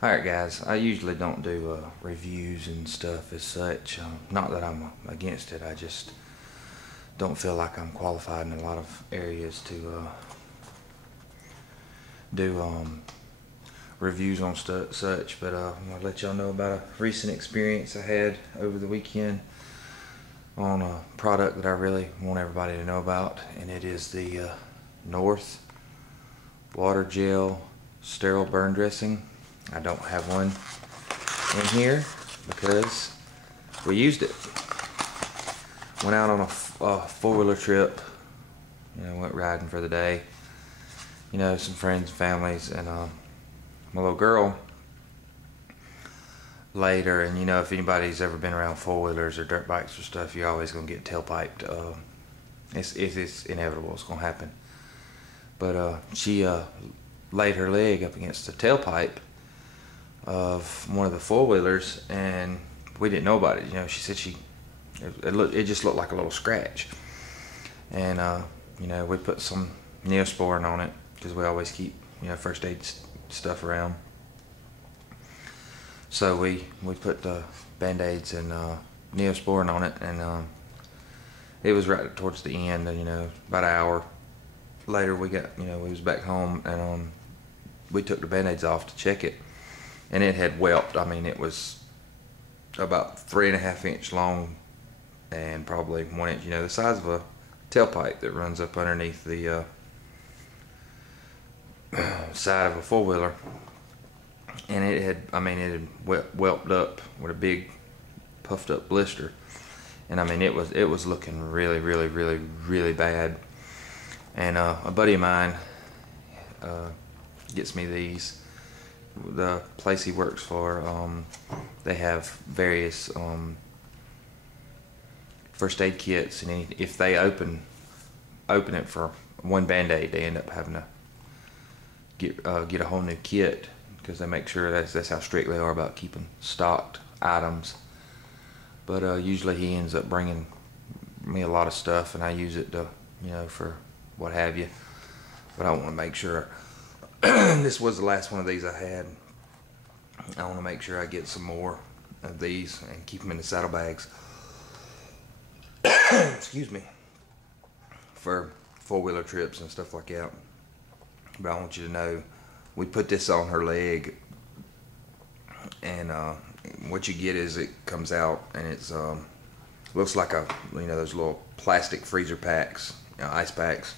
Alright guys, I usually don't do reviews and stuff as such. Not that I'm against it, I just don't feel like I'm qualified in a lot of areas to do reviews on such. But I'm going to let y'all know about a recent experience I had over the weekend on a product that I really want everybody to know about, and it is the North Water-Gel Sterile Burn Dressing. I don't have one in here because we used it. Went out on a four-wheeler trip, went riding for the day. Some friends and families, and my little girl later. And if anybody's ever been around four-wheelers or dirt bikes or stuff, you're always gonna get tailpiped. It's inevitable. It's gonna happen. But she laid her leg up against the tailpipe of one of the four-wheelers, and we didn't know about it. She said it just looked like a little scratch, and we put some Neosporin on it because we always keep first aid stuff around. So we put the band-aids and Neosporin on it, and it was right towards the end. About an hour later, we was back home, and we took the band-aids off to check it, and it had whelped. I mean, it was about 3.5 inch long and probably 1 inch, the size of a tailpipe that runs up underneath the side of a four-wheeler. And it had whelped up with a big puffed up blister. And it was looking really, really, really, really bad. And a buddy of mine gets me these. The place he works for, they have various first aid kits, and if they open it for one band-aid, they end up having to get a whole new kit, because they make sure that's how strict they are about keeping stocked items. But usually he ends up bringing me a lot of stuff, and I use it to for what have you. But I want to make sure this was the last one of these I had. I want to make sure I get some more of these and keep them in the saddlebags. Excuse me. For four-wheeler trips and stuff like that. But I want you to know, we put this on her leg, and what you get is it comes out, and it's looks like those little plastic freezer packs, ice packs.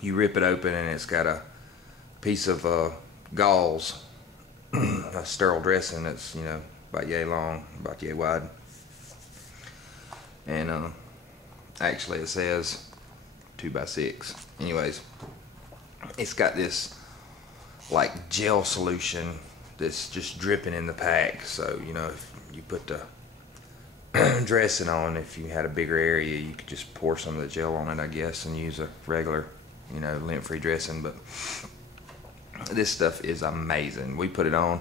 You rip it open, and it's got a piece of gauze, a sterile dressing that's about yay long, about yay wide, and actually it says 2x6. Anyways, it's got this like gel solution that's just dripping in the pack. So if you put the dressing on, if you had a bigger area, you could just pour some of the gel on it, I guess, and use a regular lint-free dressing. But this stuff is amazing. We put it on,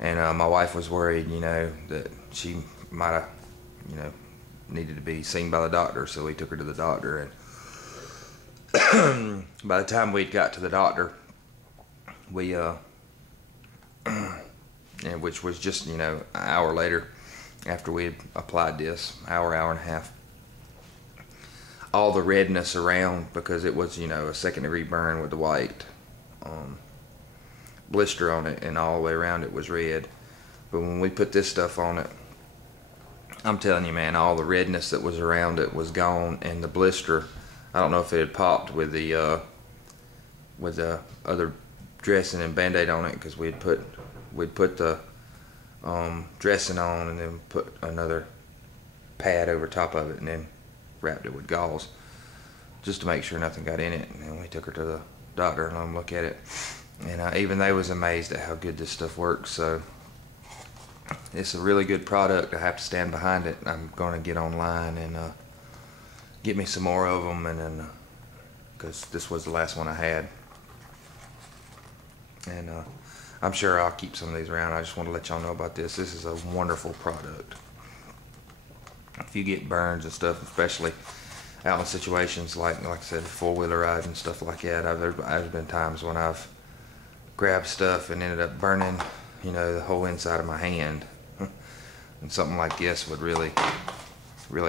and my wife was worried that she might have needed to be seen by the doctor, so we took her to the doctor. And by the time we'd got to the doctor, we which was just an hour later after we had applied this, hour and a half, all the redness around, because it was a second-degree burn with the white blister on it, and all the way around it was red. But when we put this stuff on it, I'm telling you, man, all the redness that was around it was gone, and the blister, I don't know if it had popped with the other dressing and band-aid on it, because we'd put the dressing on and then put another pad over top of it, and then wrapped it with gauze just to make sure nothing got in it. And then we took her to the doctor and let him look at it, and even they was amazed at how good this stuff works. So it's a really good product. I have to stand behind it. I'm going to get online and get me some more of them, and then because this was the last one I had, and I'm sure I'll keep some of these around. I just want to let y'all know about this. This is a wonderful product. If you get burns and stuff, especially out in situations like I said, four-wheeler ride and stuff like that, there's been times when I've grabbed stuff and ended up burning, you know, the whole inside of my hand. And something like this would really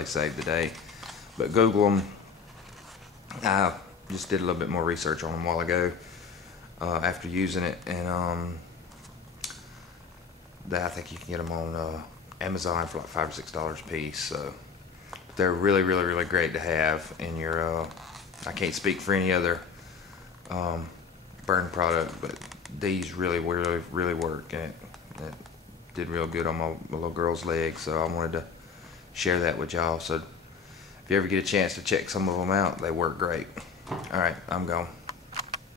save the day. But Google them. I just did a little bit more research on them a while ago after using it, and I think you can get them on Amazon for like $5 or $6 a piece. So they're really great to have in your. I can't speak for any other burn product, but these really work, and it did real good on my little girl's leg. So I wanted to share that with y'all. So if you ever get a chance to check some of them out, they work great. All right, I'm gone.